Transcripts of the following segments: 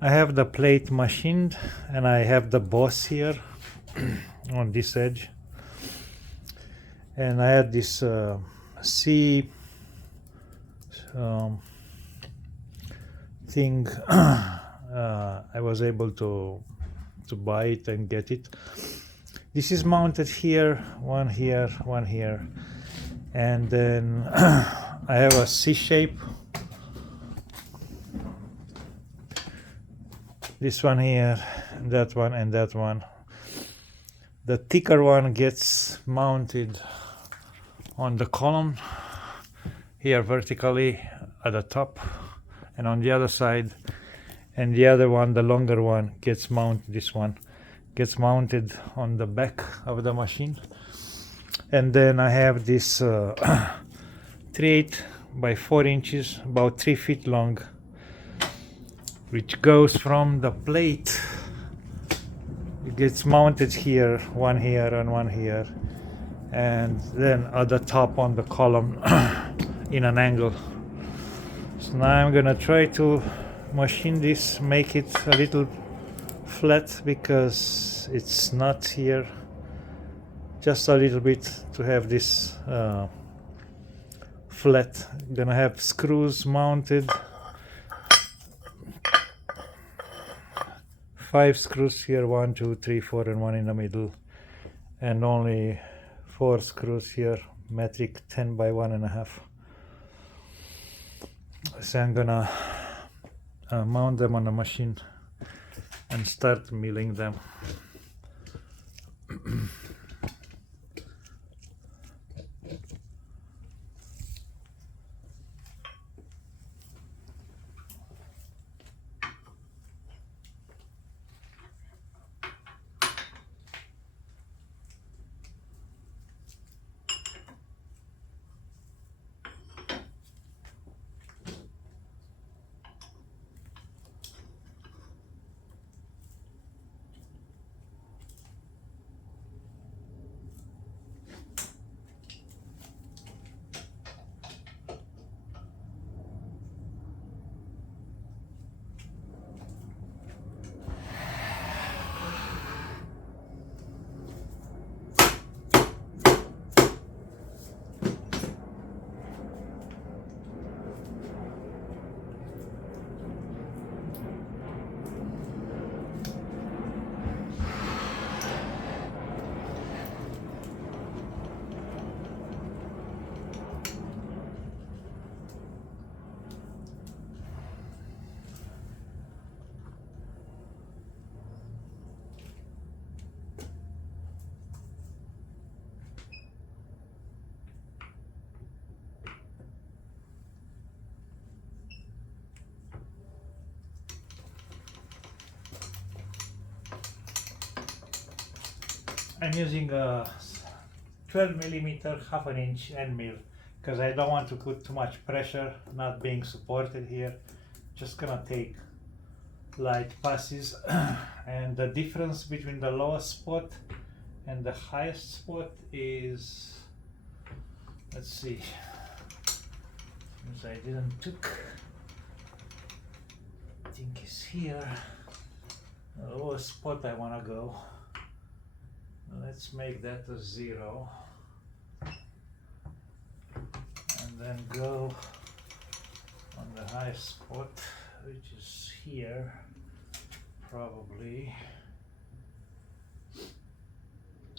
I have the plate machined and I have the boss here on this edge, and I had this C thing. I was able to buy it and get it. This is mounted here, one here, one here, and then I have a C shape. This one here, that one, and that one. The thicker one gets mounted on the column here vertically at the top and on the other side, and the other one, the longer one, gets mounted. This one gets mounted on the back of the machine. And then I have this 3/8 by 4 inches, about 3 feet long, which goes from the plate. It gets mounted here, one here and one here, and then at the top on the column in an angle. So now I'm gonna try to machine this, make it a little flat because it's not here, just a little bit to have this flat. Gonna have screws mounted, 5 screws here, 1, 2, 3, 4, and one in the middle, and only 4 screws here, metric 10 by 1.5. So I'm gonna mount them on the machine and start milling them. I'm using a 12mm 1/2 inch end mill because I don't want to put too much pressure, not being supported here. Just gonna take light passes and the difference between the lowest spot and the highest spot is, let's see, since I didn't took, I think it's here, the lowest spot I want to go. Let's make that a 0 and then go on the highest spot, which is here probably.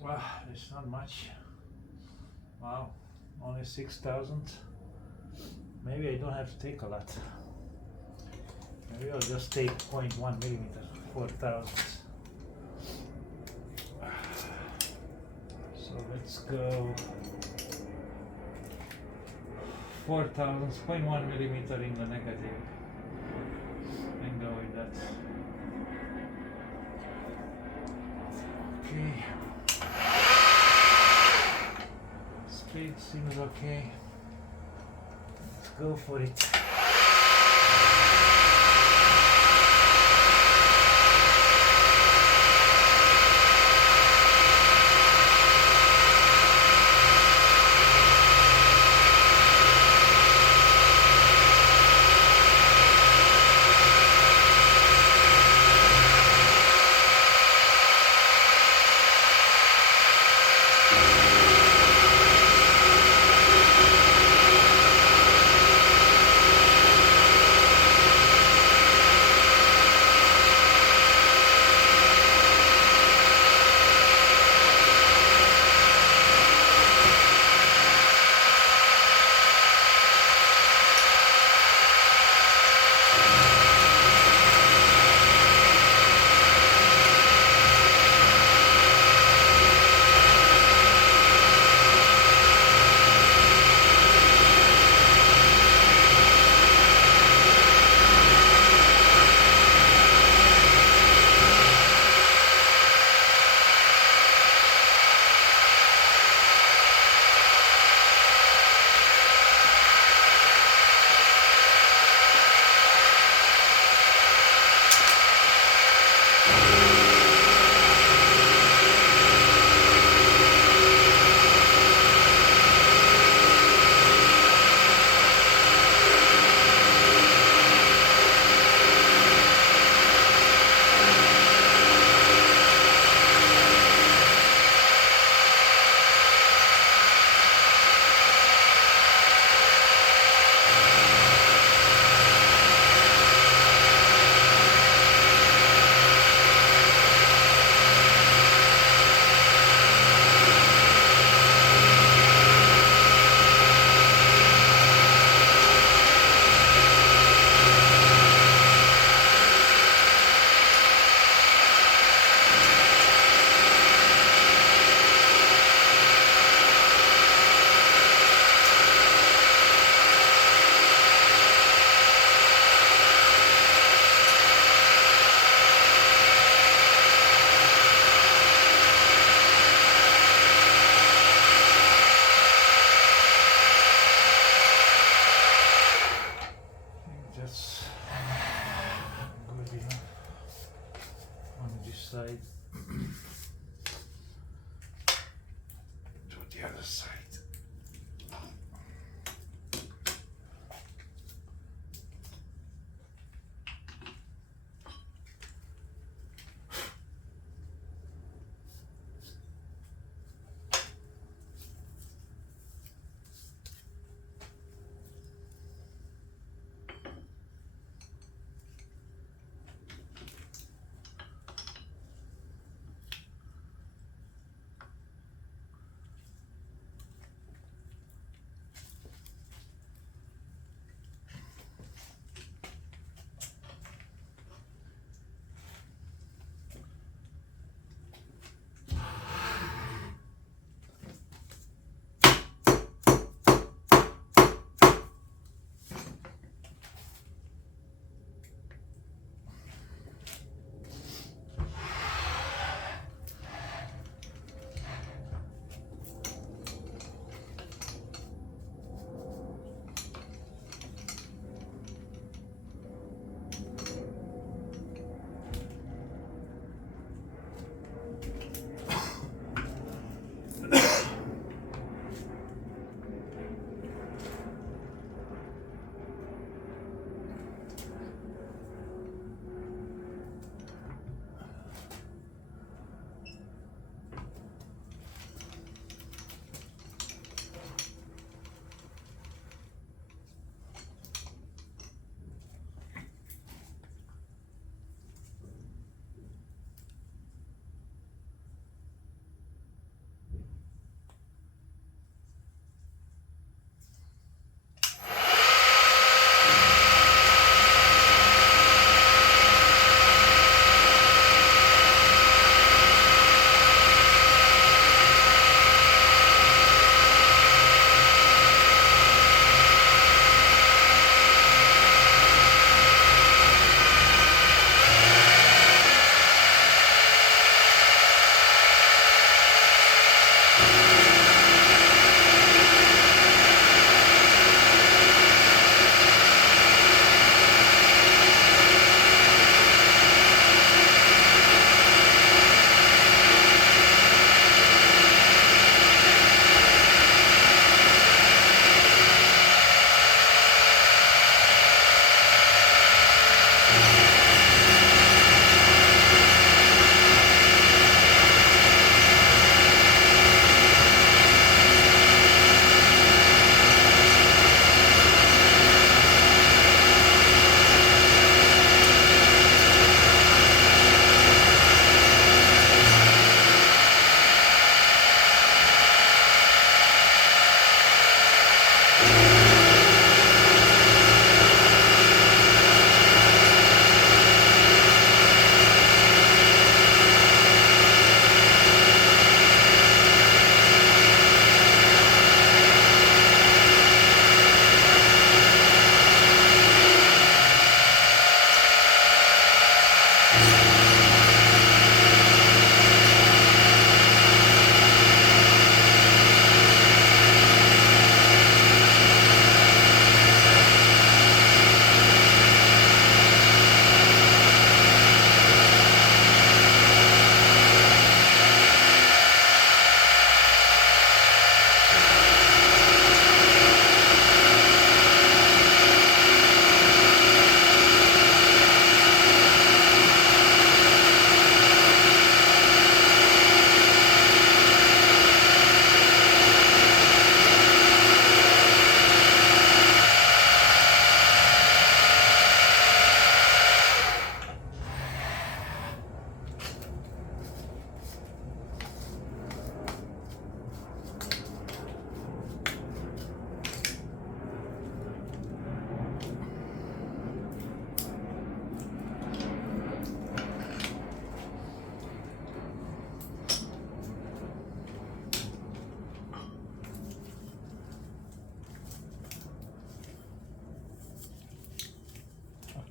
Wow, there's not much. Wow, only 6,000. Maybe I don't have to take a lot. Maybe I'll just take 0.1 millimeter, 4,000. So let's go 4,000, 0.1 millimeter in the negative and go with that. Okay. Speed seems okay. Let's go for it. side. To the other side.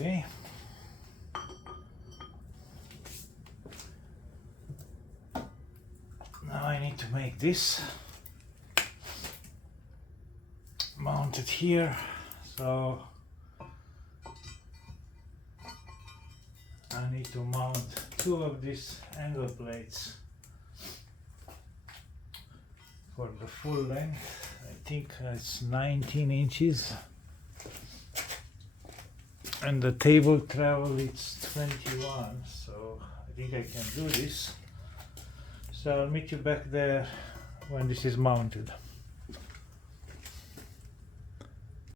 Okay. Now I need to make this mounted here, so I need to mount two of these angle plates for the full length. I think it's 19 inches. And the table travel it's 21, so I think I can do this. So I'll meet you back there when this is mounted.